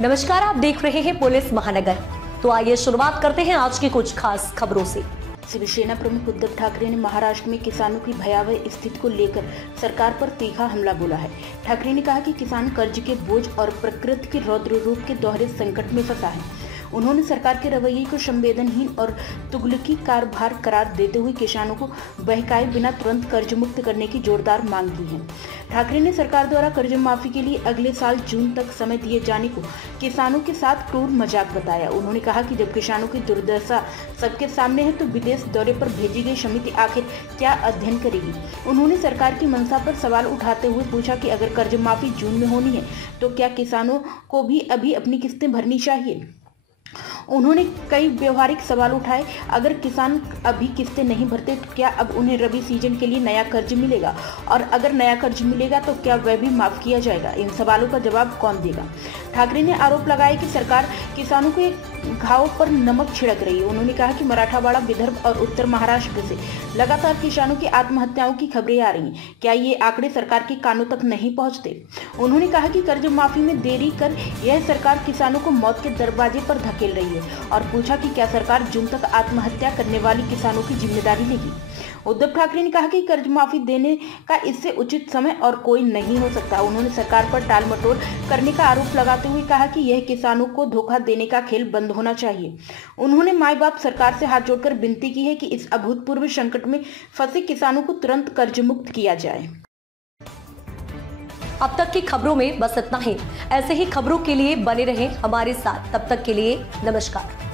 नमस्कार, आप देख रहे हैं पुलिस महानगर। तो आइए शुरुआत करते हैं आज की कुछ खास खबरों से। शिवसेना प्रमुख उद्धव ठाकरे ने महाराष्ट्र में किसानों की भयावह स्थिति को लेकर सरकार पर तीखा हमला बोला है। ठाकरे ने कहा कि किसान कर्ज के बोझ और प्रकृति के रौद्र रूप के दोहरे संकट में फंसा है। उन्होंने सरकार के रवैये को संवेदनहीन और तुगलकी कारभार करार देते हुए किसानों को बहकाए बिना तुरंत कर्ज मुक्त करने की जोरदार मांग की है। ठाकरे ने सरकार द्वारा कर्ज माफी के लिए अगले साल जून तक समय दिए जाने को किसानों के साथ क्रूर मजाक बताया। उन्होंने कहा कि जब किसानों की दुर्दशा सबके सामने है तो विदेश दौरे पर भेजी गई समिति आखिर क्या अध्ययन करेगी। उन्होंने सरकार की मंशा पर सवाल उठाते हुए पूछा कि अगर कर्ज माफी जून में होनी है तो क्या किसानों को भी अभी अपनी किस्तें भरनी चाहिए। उन्होंने कई व्यवहारिक सवाल उठाए। अगर किसान अभी किस्तें नहीं भरते तो क्या अब उन्हें रबी सीजन के लिए नया कर्ज मिलेगा, और अगर नया कर्ज मिलेगा तो क्या वह भी माफ किया जाएगा। इन सवालों का जवाब कौन देगा। ठाकरे ने आरोप लगाया कि सरकार किसानों के घाव पर नमक छिड़क रही है। उन्होंने कहा कि मराठवाड़ा, विदर्भ और उत्तर महाराष्ट्र से लगातार किसानों की आत्महत्याओं की खबरें आ रही हैं। क्या ये आंकड़े सरकार के कानों तक नहीं पहुंचते। उन्होंने कहा कि कर्ज माफी में देरी कर यह सरकार किसानों को मौत के दरवाजे पर धकेल रही है, और पूछा कि क्या सरकार जून तक आत्महत्या करने वाली किसानों की जिम्मेदारी लेगी। उद्धव ठाकरे ने कहा कि कर्ज माफी देने का इससे उचित समय और कोई नहीं हो सकता। उन्होंने सरकार पर टाल मटोल करने का आरोप लगाते हुए कहा कि यह किसानों को धोखा देने का खेल बंद होना चाहिए। उन्होंने माई बाप सरकार से हाथ जोड़कर विनती की है कि इस अभूतपूर्व संकट में फंसे किसानों को तुरंत कर्ज मुक्त किया जाए। अब तक की खबरों में बस इतना ही। ऐसे ही खबरों के लिए बने रहें हमारे साथ। तब तक के लिए नमस्कार।